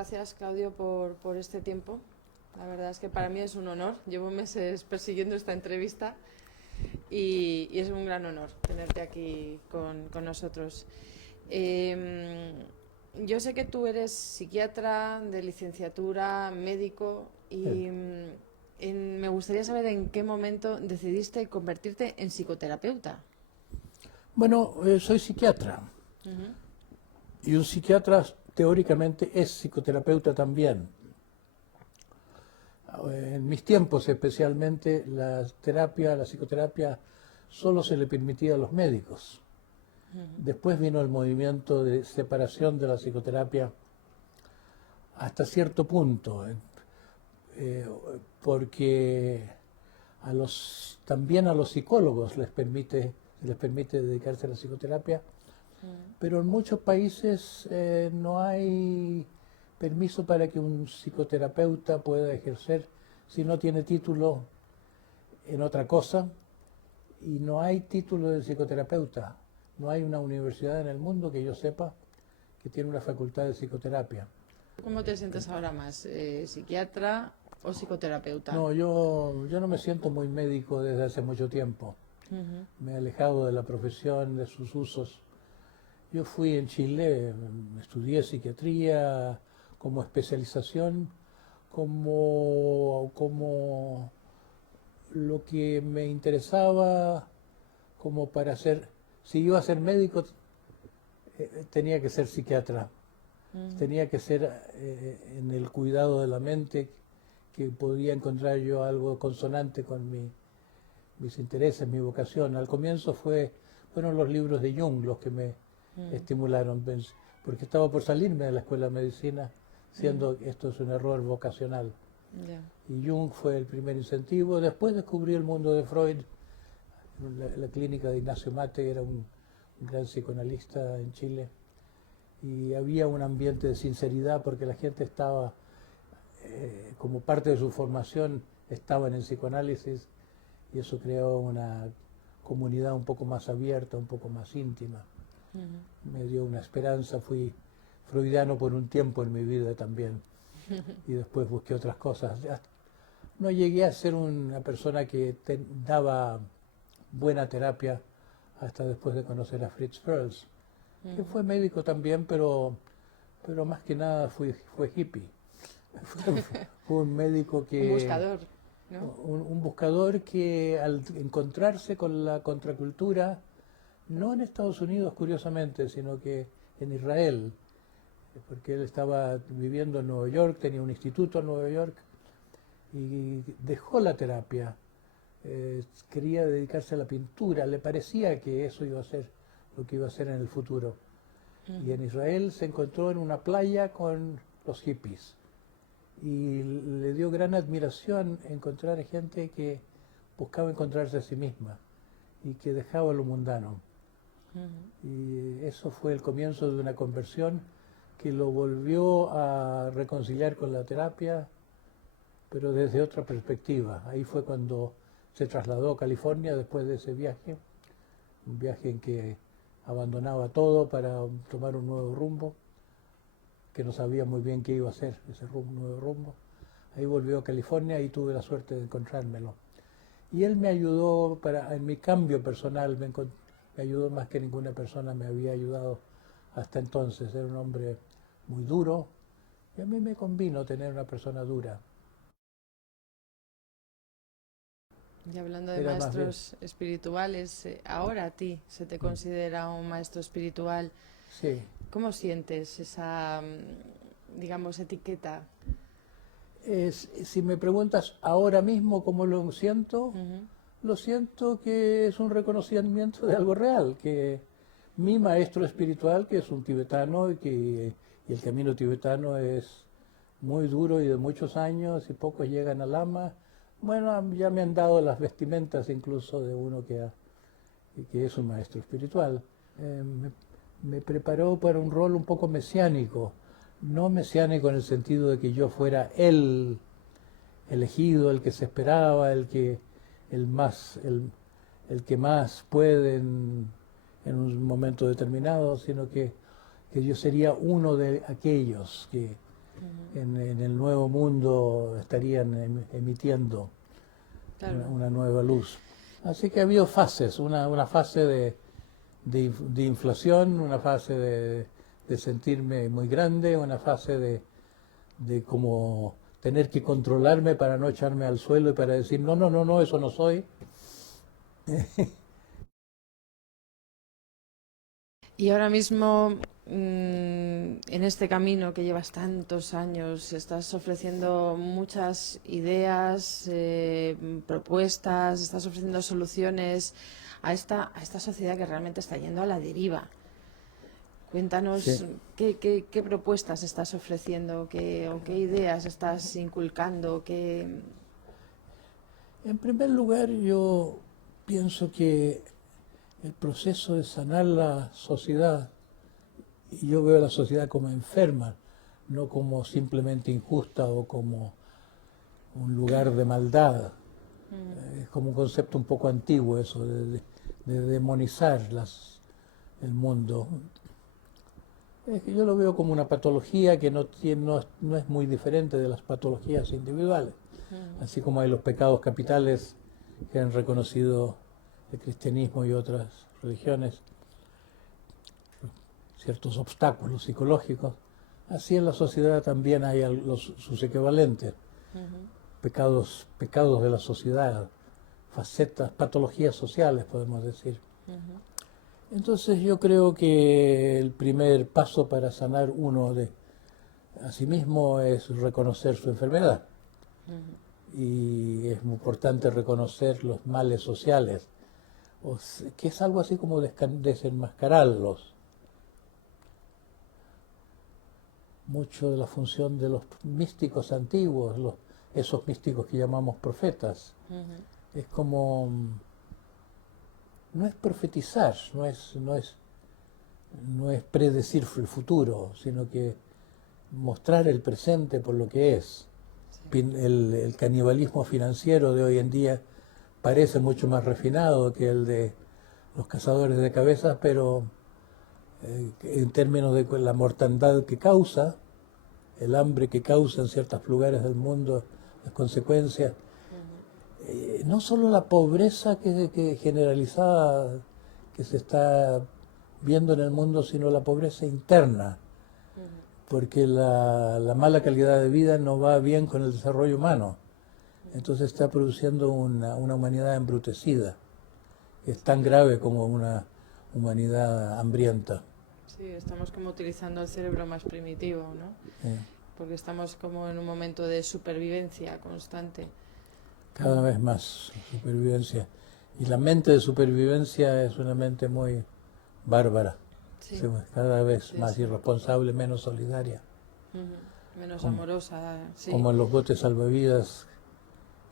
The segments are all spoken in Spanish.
gracias, Claudio, por este tiempo. La verdad es que para mí es un honor. Llevo meses persiguiendo esta entrevista y es un gran honor tenerte aquí con nosotros. Yo sé que tú eres psiquiatra de licenciatura, médico y me gustaría saber en qué momento decidiste convertirte en psicoterapeuta. Bueno, soy psiquiatra y un psiquiatra teóricamente es psicoterapeuta también. En mis tiempos especialmente la psicoterapia solo se le permitía a los médicos. Después vino el movimiento de separación de la psicoterapia hasta cierto punto, porque también a los psicólogos les permite dedicarse a la psicoterapia, pero en muchos países no hay permiso para que un psicoterapeuta pueda ejercer si no tiene título en otra cosa, y no hay título de psicoterapeuta. No hay una universidad en el mundo que yo sepa que tiene una facultad de psicoterapia. ¿Cómo te sientes ahora más? ¿Psiquiatra o psicoterapeuta? No, yo no me siento muy médico desde hace mucho tiempo. Me he alejado de la profesión, de sus usos. Yo fui en Chile, estudié psiquiatría como especialización, como lo que me interesaba, como para ser, si iba a ser médico, tenía que ser psiquiatra. Tenía que ser en el cuidado de la mente, que podía encontrar yo algo consonante con mis intereses, mi vocación. Al comienzo fueron los libros de Jung los que me estimularon, porque estaba por salirme de la escuela de medicina, siendo esto es un error vocacional. Y Jung fue el primer incentivo. Después descubrí el mundo de Freud, la clínica de Ignacio Mate, era un gran psicoanalista en Chile, y había un ambiente de sinceridad porque la gente estaba, como parte de su formación, estaban en psicoanálisis, y eso creó una comunidad un poco más abierta, un poco más íntima. Me dio una esperanza. Fui freudiano por un tiempo en mi vida también, y después busqué otras cosas. No llegué a ser una persona que daba buena terapia hasta después de conocer a Fritz Perls, que fue médico también, pero más que nada fue hippie. Fue un médico que... Un buscador, ¿no? Un buscador que al encontrarse con la contracultura, no en Estados Unidos curiosamente, sino que en Israel, porque él estaba viviendo en Nueva York, tenía un instituto en Nueva York, y dejó la terapia, quería dedicarse a la pintura, le parecía que eso iba a ser lo que iba a hacer en el futuro. Y en Israel se encontró en una playa con los hippies, y le dio gran admiración encontrar gente que buscaba encontrarse a sí misma y que dejaba lo mundano. Y eso fue el comienzo de una conversión que lo volvió a reconciliar con la terapia, pero desde otra perspectiva. Ahí fue cuando se trasladó a California después de ese viaje, un viaje en que abandonaba todo para tomar un nuevo rumbo, que no sabía muy bien qué iba a hacer ese nuevo rumbo. Ahí volvió a California y tuve la suerte de encontrármelo. Y él me ayudó en mi cambio personal, me ayudó más que ninguna persona me había ayudado hasta entonces. Era un hombre muy duro, y a mí me convino tener una persona dura. Y hablando de maestros espirituales, ahora a ti se te considera un maestro espiritual. Sí. ¿Cómo sientes esa, digamos, etiqueta? Si me preguntas ahora mismo cómo lo siento, lo siento que es un reconocimiento de algo real, que mi maestro espiritual, que es un tibetano, y el camino tibetano es muy duro y de muchos años, y pocos llegan al Lama. Bueno, ya me han dado las vestimentas incluso de uno que es un maestro espiritual. Me preparó para un rol un poco mesiánico, no mesiánico en el sentido de que yo fuera el elegido, el que se esperaba, el que más puede en un momento determinado, sino que yo sería uno de aquellos en el nuevo mundo estarían emitiendo Claro. una nueva luz. Así que ha habido fases, una fase de inflación, una fase de sentirme muy grande, una fase de como tener que controlarme para no echarme al suelo y para decir, no, no, no, no, eso no soy. Y ahora mismo, en este camino que llevas tantos años, estás ofreciendo muchas ideas, propuestas, estás ofreciendo soluciones a esta sociedad que realmente está yendo a la deriva. Cuéntanos Sí. qué propuestas estás ofreciendo, o qué ideas estás inculcando, En primer lugar, yo pienso que el proceso de sanar la sociedad, y yo veo a la sociedad como enferma, no como simplemente injusta o como un lugar de maldad. Es como un concepto un poco antiguo eso, de demonizar el mundo. Es que yo lo veo como una patología que no es muy diferente de las patologías individuales. Así como hay los pecados capitales que han reconocido el cristianismo y otras religiones, ciertos obstáculos psicológicos, así en la sociedad también hay sus equivalentes, pecados de la sociedad, facetas, patologías sociales, podemos decir. Entonces yo creo que el primer paso para sanar uno de a sí mismo es reconocer su enfermedad. Y es muy importante reconocer los males sociales, que es algo así como desenmascararlos. Mucho de la función de los místicos antiguos, esos místicos que llamamos profetas, es como, no es profetizar, no es predecir el futuro, sino que mostrar el presente por lo que es. El canibalismo financiero de hoy en día parece mucho más refinado que el de los cazadores de cabezas, pero en términos de la mortandad que causa, el hambre que causa en ciertos lugares del mundo, las consecuencias, no solo la pobreza que generalizada que se está viendo en el mundo, sino la pobreza interna, porque la mala calidad de vida no va bien con el desarrollo humano. Entonces está produciendo una humanidad embrutecida. Es tan grave como una humanidad hambrienta. Sí, estamos como utilizando el cerebro más primitivo, ¿no? Porque estamos como en un momento de supervivencia constante. Cada vez más supervivencia. Y la mente de supervivencia es una mente muy bárbara. Sí. Cada vez Sí, más sí. irresponsable, menos solidaria. Menos Como- amorosa, sí. Como en los botes salvavidas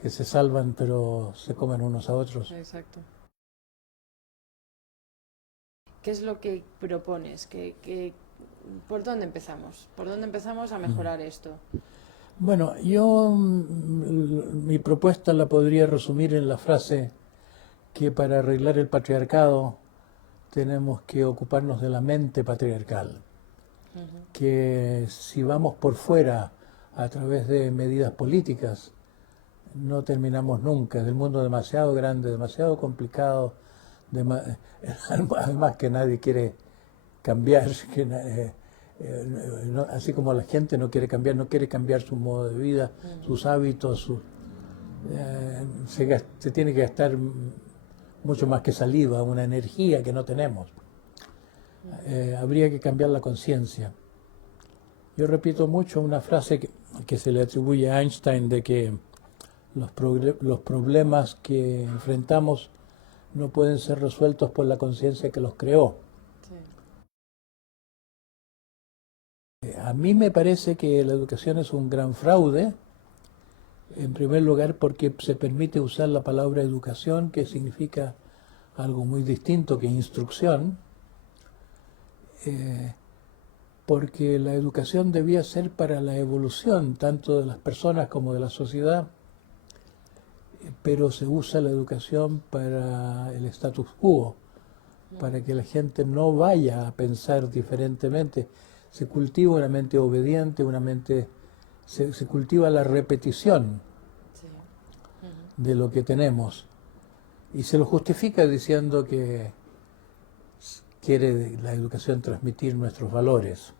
que se salvan pero se comen unos a otros. Exacto. ¿Qué es lo que propones? ¿Por dónde empezamos? ¿Por dónde empezamos a mejorar esto? Bueno, yo mi propuesta la podría resumir en la frase que para arreglar el patriarcado tenemos que ocuparnos de la mente patriarcal. Que si vamos por fuera a través de medidas políticas, no terminamos nunca. Es el mundo demasiado grande, demasiado complicado, además que nadie quiere cambiar, así como la gente no quiere cambiar su modo de vida, sus hábitos, se tiene que gastar mucho más que saliva, una energía que no tenemos. Habría que cambiar la conciencia. Yo repito mucho una frase que se le atribuye a Einstein de que los problemas que enfrentamos no pueden ser resueltos por la conciencia que los creó. Sí. A mí me parece que la educación es un gran fraude, en primer lugar porque se permite usar la palabra educación, que significa algo muy distinto que instrucción, porque la educación debía ser para la evolución tanto de las personas como de la sociedad, pero se usa la educación para el status quo, para que la gente no vaya a pensar diferentemente. Se cultiva una mente obediente, una mente se cultiva la repetición Sí. de lo que tenemos y se lo justifica diciendo que quiere la educación transmitir nuestros valores,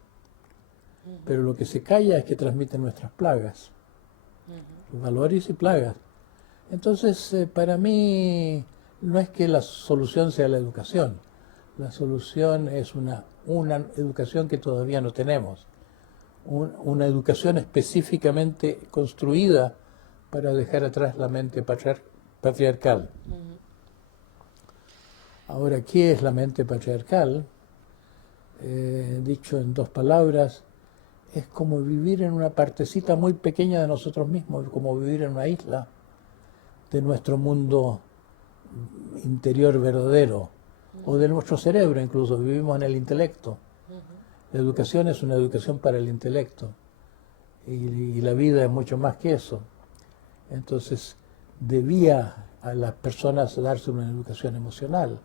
pero lo que se calla es que transmite nuestras plagas, los valores y plagas. Entonces, para mí no es que la solución sea la educación, la solución es una educación que todavía no tenemos, una educación específicamente construida para dejar atrás la mente patriarcal. Ahora, ¿qué es la mente patriarcal? Dicho en dos palabras, es como vivir en una partecita muy pequeña de nosotros mismos, como vivir en una isla de nuestro mundo interior verdadero, o de nuestro cerebro incluso, vivimos en el intelecto. La educación es una educación para el intelecto, y la vida es mucho más que eso. Entonces, debía a las personas darse una educación emocional,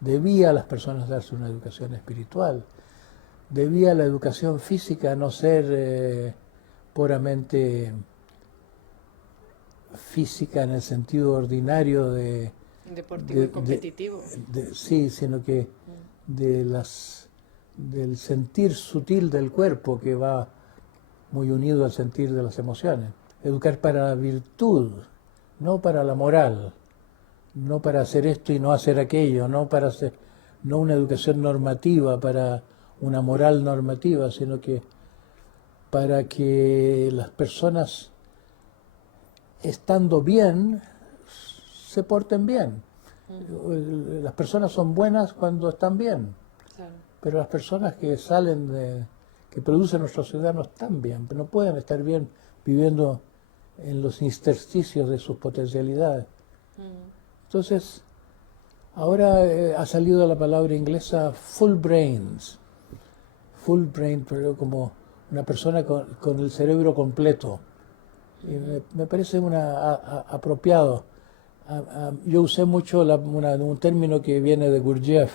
debía a las personas darse una educación espiritual, debía a la educación física no ser puramente física en el sentido ordinario Deportivo y competitivo. Sí, sino que del sentir sutil del cuerpo que va muy unido al sentir de las emociones. Educar para la virtud, no para la moral, no para hacer esto y no hacer aquello, no una educación normativa para una moral normativa, sino que para que las personas, estando bien, se porten bien. Las personas son buenas cuando están bien, Claro. pero las personas que que producen nuestra sociedad no están bien, no pueden estar bien viviendo en los intersticios de sus potencialidades. Entonces, ahora ha salido la palabra inglesa full brains, pero como una persona con el cerebro completo. Y me parece apropiado. Yo usé mucho un término que viene de Gurdjieff,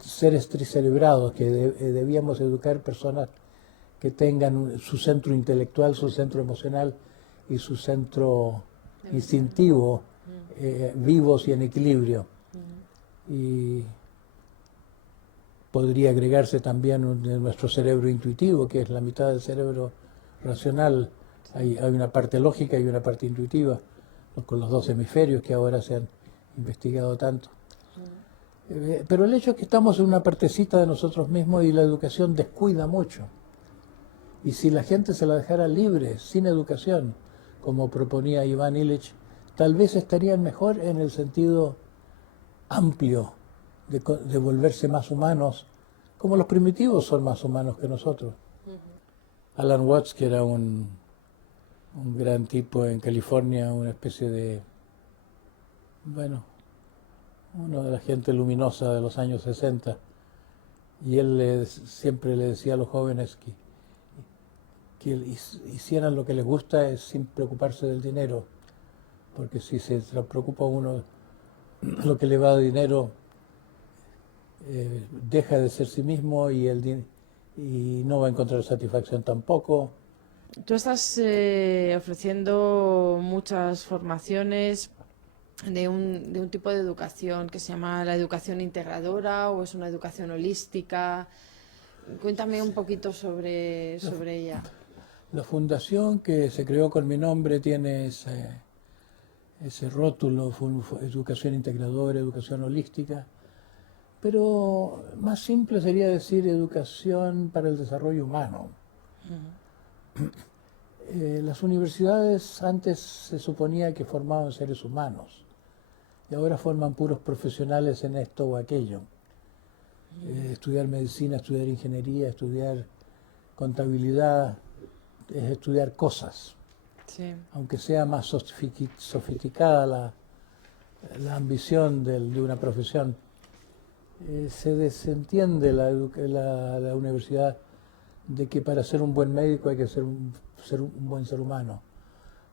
seres tricerebrados, que debíamos educar personas que tengan su centro intelectual, su centro emocional y su centro instintivo vivos y en equilibrio. Y podría agregarse también de nuestro cerebro intuitivo, que es la mitad del cerebro racional. Hay una parte lógica y una parte intuitiva, con los dos hemisferios que ahora se han investigado tanto. Pero el hecho es que estamos en una partecita de nosotros mismos y la educación descuida mucho. Y si la gente se la dejara libre, sin educación, como proponía Iván Illich, tal vez estarían mejor en el sentido amplio de volverse más humanos, como los primitivos son más humanos que nosotros. Alan Watts, que era un gran tipo en California, una especie de, uno de la gente luminosa de los años 60, y él siempre le decía a los jóvenes que hicieran lo que les gusta sin preocuparse del dinero, porque si se preocupa uno lo que le va de dinero, deja de ser sí mismo y no va a encontrar satisfacción tampoco. Tú estás ofreciendo muchas formaciones de un tipo de educación que se llama la educación integradora, o es una educación holística. Cuéntame un poquito sobre ella. La fundación que se creó con mi nombre tiene ese rótulo, educación integradora, educación holística, pero más simple sería decir educación para el desarrollo humano. Las universidades antes se suponía que formaban seres humanos y ahora forman puros profesionales en esto o aquello. Estudiar medicina, estudiar ingeniería, estudiar contabilidad, es estudiar cosas. Sí. Aunque sea más sofisticada la ambición de una profesión, se desentiende la universidad de que para ser un buen médico hay que ser un buen ser humano,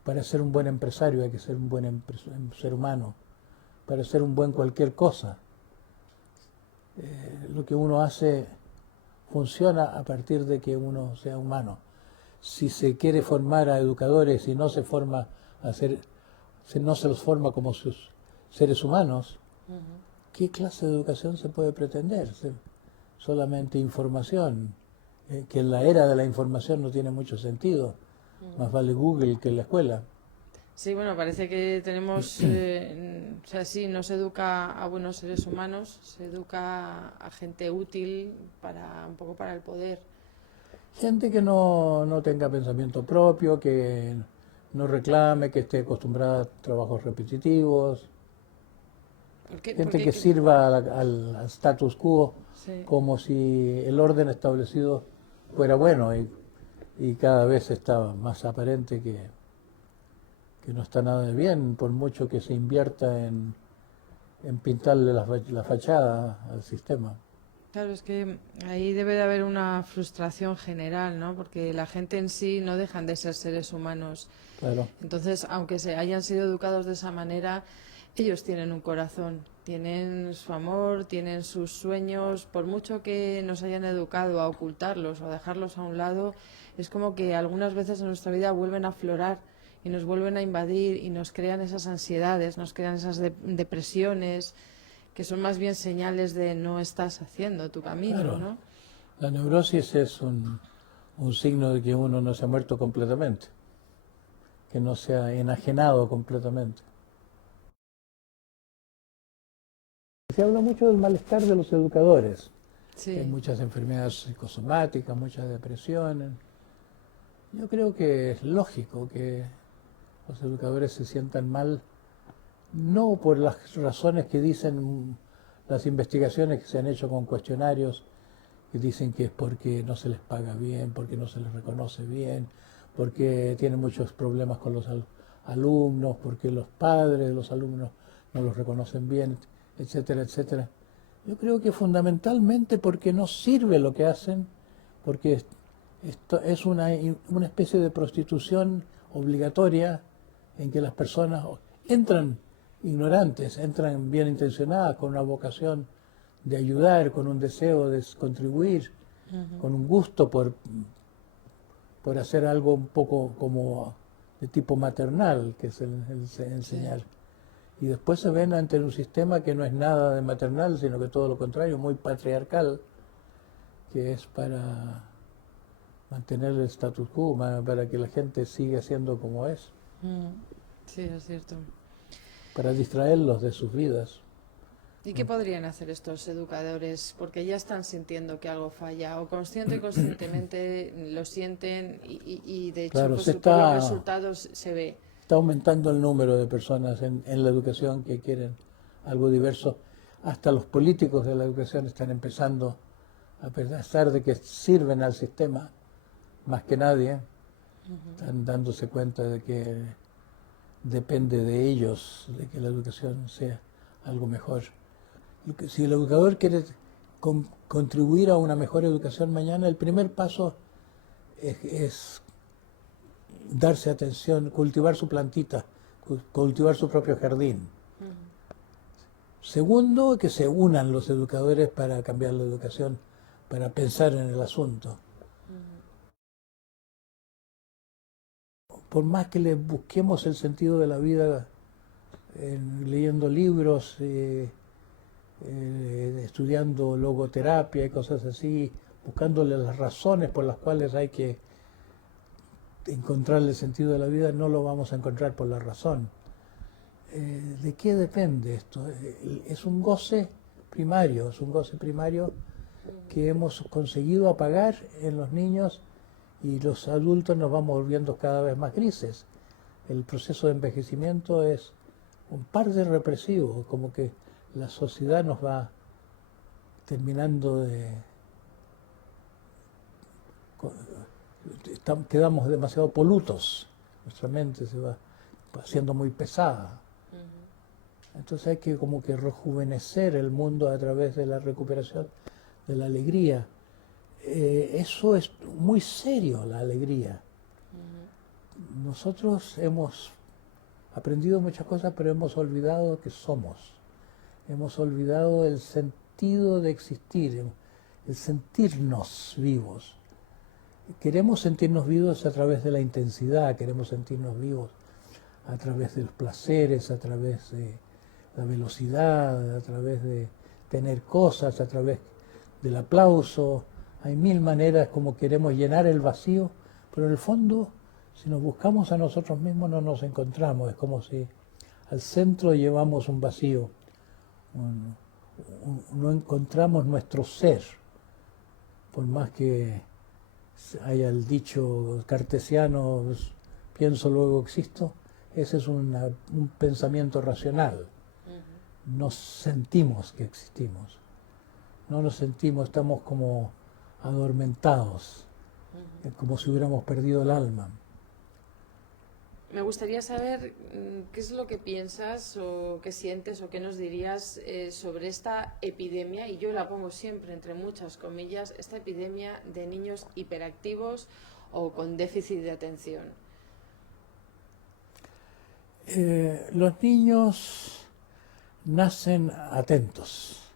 para ser un buen empresario hay que ser un buen ser humano, para ser un buen cualquier cosa. Lo que uno hace funciona a partir de que uno sea humano. si se quiere formar a educadores y no se forma a ser, no se los forma como sus seres humanos, ¿qué clase de educación se puede pretender? Solamente información, que en la era de la información no tiene mucho sentido. Más vale Google que la escuela. Sí, bueno, parece que tenemos, o sea, sí, no se educa a buenos seres humanos, se educa a gente útil para un poco para el poder. Gente que no tenga pensamiento propio, que no reclame, que esté acostumbrada a trabajos repetitivos. Gente que sirva al status quo Sí. como si el orden establecido fuera bueno y cada vez está más aparente que no está nada de bien, por mucho que se invierta en pintarle la fachada al sistema. Claro, es que ahí debe de haber una frustración general, ¿no? Porque la gente en sí no dejan de ser seres humanos. Claro, Entonces, aunque se hayan sido educados de esa manera, ellos tienen un corazón, tienen su amor, tienen sus sueños. Por mucho que nos hayan educado a ocultarlos o a dejarlos a un lado, es como que algunas veces en nuestra vida vuelven a aflorar y nos vuelven a invadir y nos crean esas ansiedades, nos crean esas depresiones que son más bien señales de no estás haciendo tu camino, claro. ¿no? La neurosis es un signo de que uno no se ha muerto completamente, que no se ha enajenado completamente. Se habla mucho del malestar de los educadores, que hay Sí, muchas enfermedades psicosomáticas, muchas depresiones. Yo creo que es lógico que los educadores se sientan mal, no por las razones que dicen las investigaciones que se han hecho con cuestionarios, que dicen que es porque no se les paga bien, porque no se les reconoce bien, porque tienen muchos problemas con los alumnos, porque los padres de los alumnos no los reconocen bien, etcétera, etcétera. Yo creo que fundamentalmente porque no sirve lo que hacen, porque esto es una especie de prostitución obligatoria en que las personas entran ignorantes, entran bien intencionadas, con una vocación de ayudar, con un deseo de contribuir, con un gusto por hacer algo un poco como de tipo maternal, que es el sí. enseñar. Y después se ven ante un sistema que no es nada de maternal, sino que todo lo contrario, muy patriarcal, que es para mantener el status quo, para que la gente siga siendo como es, Mm, sí, es cierto. para distraerlos de sus vidas. ¿Y qué podrían hacer estos educadores? Porque ya están sintiendo que algo falla, o consciente o inconscientemente lo sienten y de hecho Claro, pues por los resultados se ve. está aumentando el número de personas en la educación que quieren algo diverso. Hasta los políticos de la educación están empezando, a pesar de que sirven al sistema más que nadie, están dándose cuenta de que depende de ellos, de que la educación sea algo mejor. Si el educador quiere contribuir a una mejor educación mañana, el primer paso es darse atención, cultivar su plantita, cultivar su propio jardín. Segundo, que se unan los educadores para cambiar la educación, para pensar en el asunto. Por más que le busquemos el sentido de la vida leyendo libros, estudiando logoterapia y cosas así, buscándole las razones por las cuales hay que encontrar el sentido de la vida, no lo vamos a encontrar por la razón. ¿De qué depende esto? Es un goce primario, es un goce primario que hemos conseguido apagar en los niños y los adultos nos vamos volviendo cada vez más grises. El proceso de envejecimiento es un par de represivo, como que la sociedad nos va terminando quedamos demasiado polutos, nuestra mente se va haciendo muy pesada. Entonces hay que como que rejuvenecer el mundo a través de la recuperación de la alegría. Eso es muy serio, la alegría. Nosotros hemos aprendido muchas cosas, pero hemos olvidado que somos. Hemos olvidado el sentido de existir, el sentirnos vivos. queremos sentirnos vivos a través de la intensidad, queremos sentirnos vivos a través de los placeres, a través de la velocidad, a través de tener cosas, a través del aplauso. Hay mil maneras como queremos llenar el vacío, pero en el fondo, si nos buscamos a nosotros mismos, no nos encontramos. Es como si al centro llevamos un vacío, no encontramos nuestro ser, por más que haya el dicho cartesiano, pienso luego existo. Ese es un pensamiento racional. Nos sentimos que existimos, no nos sentimos, estamos como adormentados, como si hubiéramos perdido el alma. Me gustaría saber qué es lo que piensas o qué sientes o qué nos dirías sobre esta epidemia, y yo la pongo siempre entre muchas comillas, esta epidemia de niños hiperactivos o con déficit de atención. Los niños nacen atentos,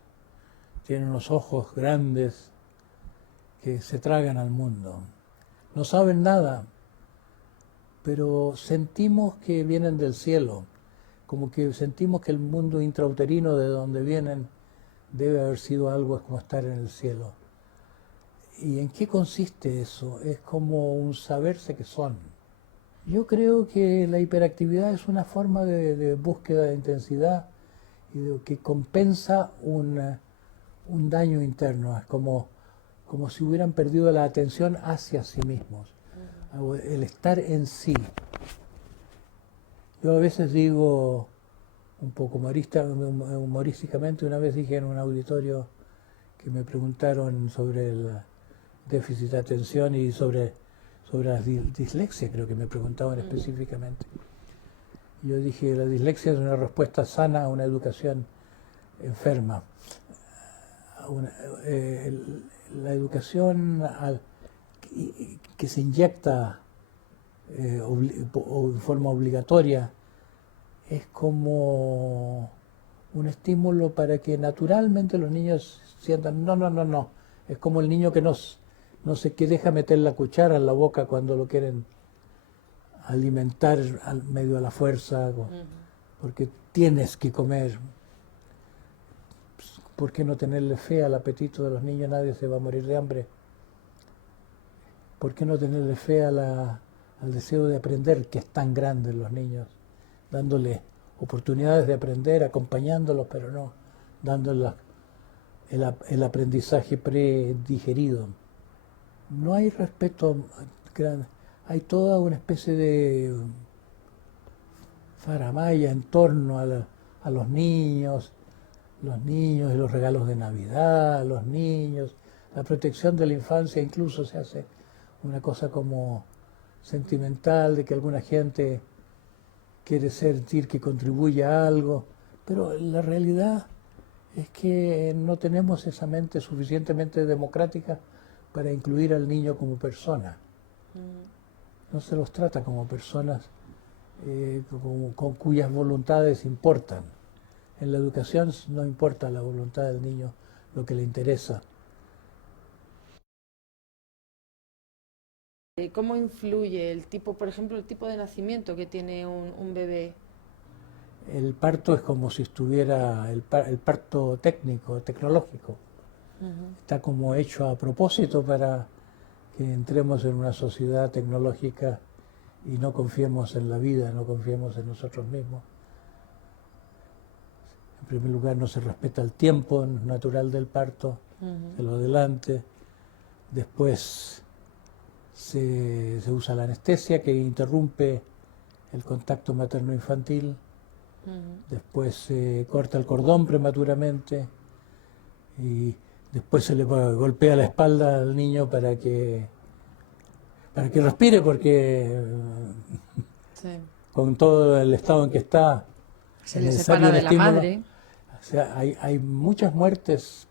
tienen unos ojos grandes que se tragan al mundo, no saben nada, pero sentimos que vienen del cielo, como que sentimos que el mundo intrauterino de donde vienen debe haber sido algo como estar en el cielo. ¿Y en qué consiste eso? Es como un saberse que son. Yo creo que la hiperactividad es una forma de búsqueda de intensidad y que compensa un daño interno. Es como si hubieran perdido la atención hacia sí mismos, el estar en sí. Yo a veces digo, un poco humorísticamente, una vez dije en un auditorio que me preguntaron sobre el déficit de atención y sobre la dislexia, creo que me preguntaban específicamente. Yo dije, la dislexia es una respuesta sana a una educación enferma. La educación que se inyecta o en forma obligatoria es como un estímulo para que naturalmente los niños sientan, no. Es como el niño que no sé, que deja meter la cuchara en la boca cuando lo quieren alimentar medio a la fuerza, porque tienes que comer. ¿Por qué no tenerle fe al apetito de los niños? Nadie se va a morir de hambre. ¿Por qué no tenerle fe al deseo de aprender, que es tan grande en los niños? Dándoles oportunidades de aprender, acompañándolos, pero no dándoles el aprendizaje predigerido. No hay respeto grande. Hay toda una especie de faramaya en torno a los niños y los regalos de Navidad, los niños, la protección de la infancia. Incluso se hace una cosa como sentimental de que alguna gente quiere sentir que contribuye a algo, pero la realidad es que no tenemos esa mente suficientemente democrática para incluir al niño como persona. No se los trata como personas con cuyas voluntades importan. En la educación no importa la voluntad del niño, lo que le interesa. ¿Cómo influye el tipo, por ejemplo, el tipo de nacimiento que tiene un bebé? El parto es como si estuviera el parto técnico, tecnológico. Está como hecho a propósito para que entremos en una sociedad tecnológica y no confiemos en la vida, no confiemos en nosotros mismos. En primer lugar, no se respeta el tiempo natural del parto, se lo adelante. Después se usa la anestesia que interrumpe el contacto materno-infantil. Después se corta el cordón prematuramente y después se le golpea la espalda al niño para que respire, porque con todo el estado en que está, se le separa de la madre. O sea, hay muchas muertes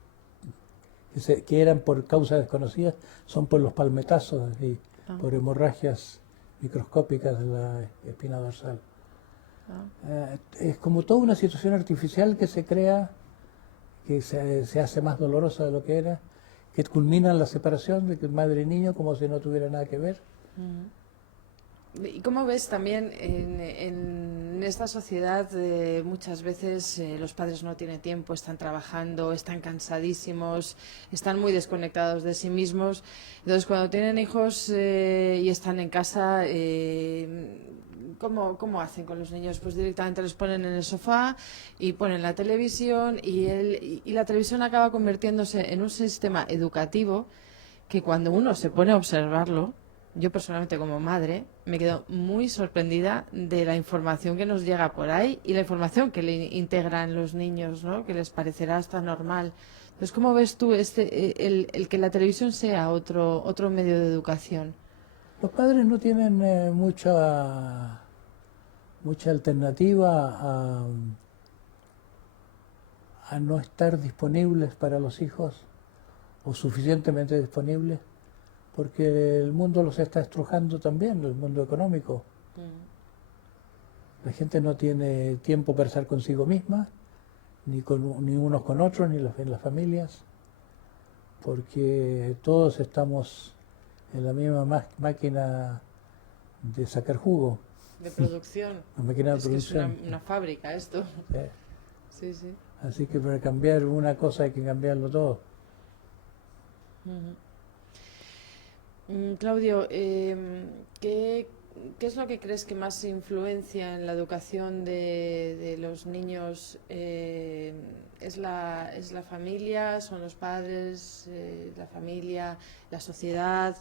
que eran por causas desconocidas, son por los palmetazos y por hemorragias microscópicas de la espina dorsal. Es como toda una situación artificial que se crea, que se hace más dolorosa de lo que era, que culmina en la separación de que madre y niño como si no tuviera nada que ver. ¿Y cómo ves también en esta sociedad muchas veces los padres no tienen tiempo, están trabajando, están cansadísimos, están muy desconectados de sí mismos? Entonces cuando tienen hijos y están en casa, ¿cómo hacen con los niños? Pues directamente los ponen en el sofá y ponen la televisión y la televisión acaba convirtiéndose en un sistema educativo que cuando uno se pone a observarlo, yo personalmente como madre me quedo muy sorprendida de la información que nos llega por ahí y la información que le integran los niños, ¿no? Que les parecerá hasta normal. Entonces, ¿cómo ves tú el que la televisión sea otro medio de educación? Los padres no tienen mucha alternativa a no estar disponibles para los hijos o suficientemente disponibles, porque el mundo los está estrujando también, el mundo económico. La gente no tiene tiempo para estar consigo misma, ni unos con otros, ni en las familias, porque todos estamos en la misma máquina de sacar jugo. De producción. La máquina de Es producción. que es una fábrica esto. Sí. Sí, sí. Así que para cambiar una cosa hay que cambiarlo todo. Claudio, ¿qué es lo que crees que más influencia en la educación de los niños? ¿Es la familia, son los padres, la familia, la sociedad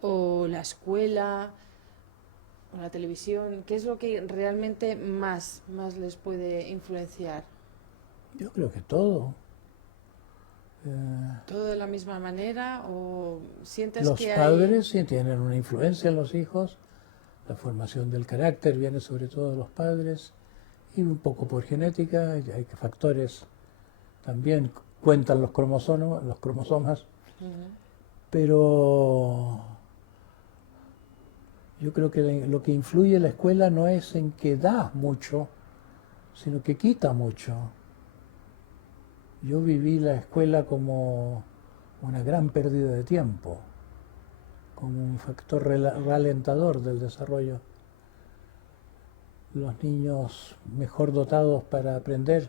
o la escuela o la televisión? ¿Qué es lo que realmente más les puede influenciar? Yo creo que todo. ¿Todo de la misma manera o sientes Los que padres sí tienen una influencia en los hijos, la formación del carácter viene sobre todo de los padres y un poco por genética, y hay factores también cuentan los cromosomas, pero yo creo que lo que influye en la escuela no es en que da mucho, sino que quita mucho. Yo viví la escuela como una gran pérdida de tiempo, como un factor ralentador del desarrollo. Los niños mejor dotados para aprender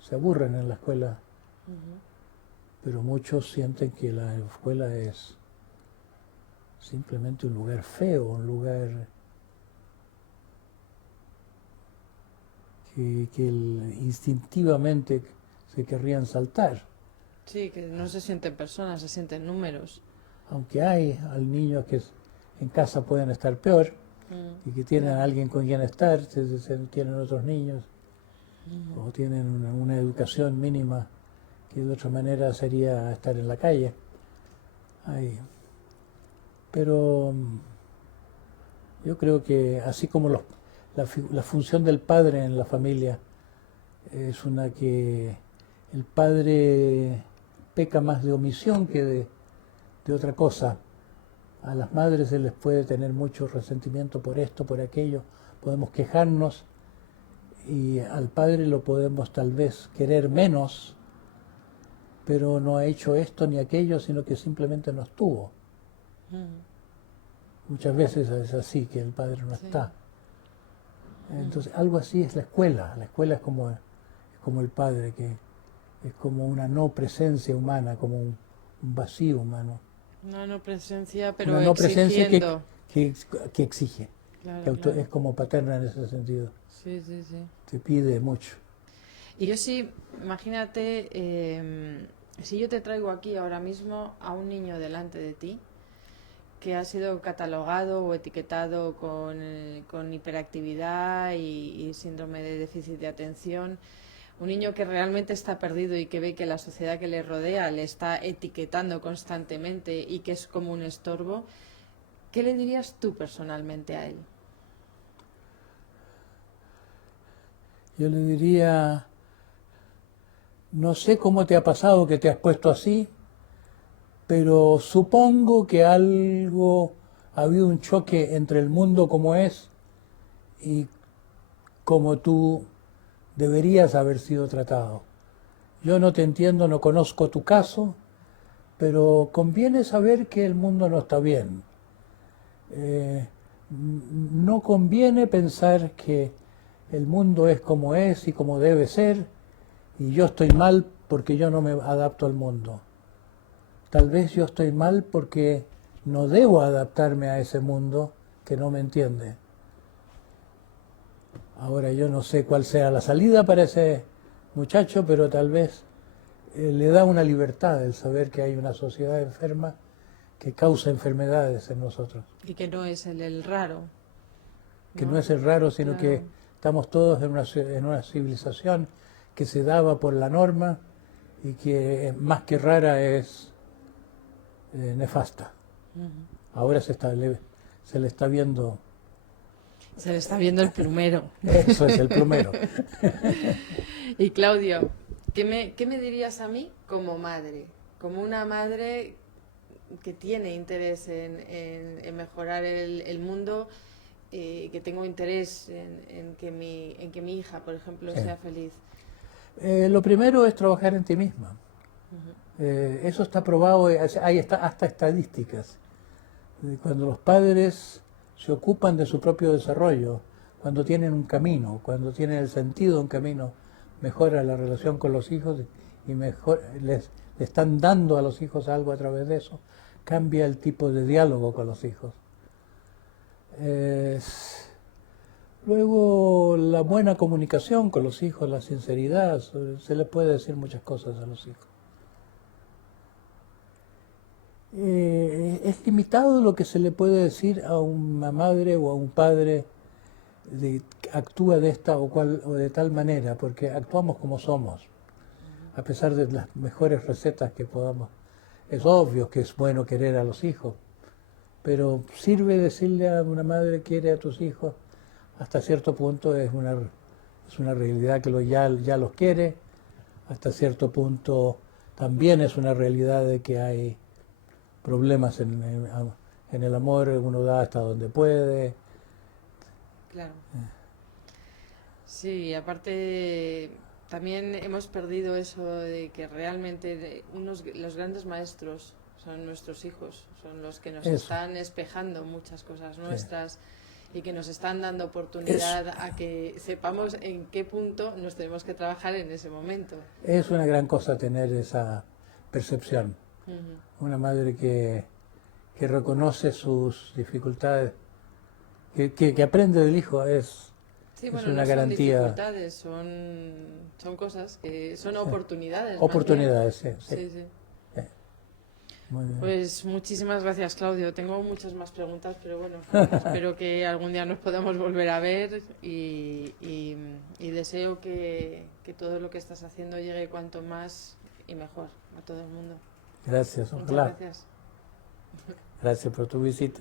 se aburren en la escuela, pero muchos sienten que la escuela es simplemente un lugar feo, un lugar que instintivamente se querrían saltar. Sí, que no se sienten personas, se sienten números. Aunque hay niños que en casa pueden estar peor y que tienen a alguien con quien estar, tienen otros niños o tienen una educación mínima que de otra manera sería estar en la calle. Pero yo creo que así como la función del padre en la familia es una que el padre peca más de omisión que de otra cosa. A las madres se les puede tener mucho resentimiento por esto, por aquello, podemos quejarnos y al padre lo podemos tal vez querer menos, pero no ha hecho esto ni aquello, sino que simplemente no estuvo. Muchas veces es así, que el padre no está. Entonces, algo así es la escuela. La escuela es como el padre, que es como una no presencia humana, como un vacío humano. Una no presencia, pero una no presencia exigiendo. que exige. Claro, Que es como paterna en ese sentido. Sí, sí, sí. Te pide mucho. Y yo sí, imagínate, si yo te traigo aquí ahora mismo a un niño delante de ti que ha sido catalogado o etiquetado con hiperactividad y síndrome de déficit de atención, un niño que realmente está perdido y que ve que la sociedad que le rodea le está etiquetando constantemente y que es como un estorbo, ¿qué le dirías tú personalmente a él? Yo le diría, no sé cómo te ha pasado que te has puesto así, pero supongo que ha habido un choque entre el mundo como es y como tú deberías haber sido tratado. Yo no te entiendo, no conozco tu caso, pero conviene saber que el mundo no está bien. No conviene pensar que el mundo es como es y como debe ser, y yo estoy mal porque yo no me adapto al mundo. Tal vez yo estoy mal porque no debo adaptarme a ese mundo que no me entiende. Ahora yo no sé cuál sea la salida para ese muchacho, pero tal vez le da una libertad el saber que hay una sociedad enferma que causa enfermedades en nosotros. Y que no es el raro. Que no es el raro, sino Claro. que estamos todos en una civilización que se daba por la norma y que más que rara es nefasta. Ahora se le está viendo, Se le está viendo el plumero. eso es el plumero. Y Claudio, ¿qué me dirías a mí como madre? Como una madre que tiene interés en mejorar el mundo, que tengo interés en que mi hija, por ejemplo, Sí. sea feliz. Lo primero es trabajar en ti misma. Eso está probado, hay hasta estadísticas. Cuando los padres se ocupan de su propio desarrollo, cuando tienen un camino, cuando tienen el sentido de un camino, mejora la relación con los hijos y mejor le están dando a los hijos algo a través de eso, cambia el tipo de diálogo con los hijos. Luego la buena comunicación con los hijos, la sinceridad, se les puede decir muchas cosas a los hijos. Es limitado lo que se le puede decir a una madre o a un padre actúa de esta o de tal manera, porque actuamos como somos, a pesar de las mejores recetas que podamos. Es obvio que es bueno querer a los hijos, pero sirve decirle a una madre quiere a tus hijos, hasta cierto punto es una realidad que ya los quiere, hasta cierto punto también es una realidad de que hay problemas en el amor, uno da hasta donde puede. Claro. Sí, aparte también hemos perdido eso de que realmente los grandes maestros son nuestros hijos, son los que nos Eso. están espejando muchas cosas nuestras y que nos están dando oportunidad a que sepamos en qué punto nos tenemos que trabajar en ese momento. Es una gran cosa tener esa percepción. Una madre que reconoce sus dificultades, que aprende del hijo, Sí, es bueno, una no garantía. son dificultades, son cosas que son oportunidades. más Oportunidades, sí. bien. Sí. Muy bien. Pues muchísimas gracias, Claudio. Tengo muchas más preguntas, pero bueno, espero que algún día nos podamos volver a ver y deseo que todo lo que estás haciendo llegue cuanto más y mejor a todo el mundo. Gracias, Muchas ojalá. gracias. Gracias por tu visita.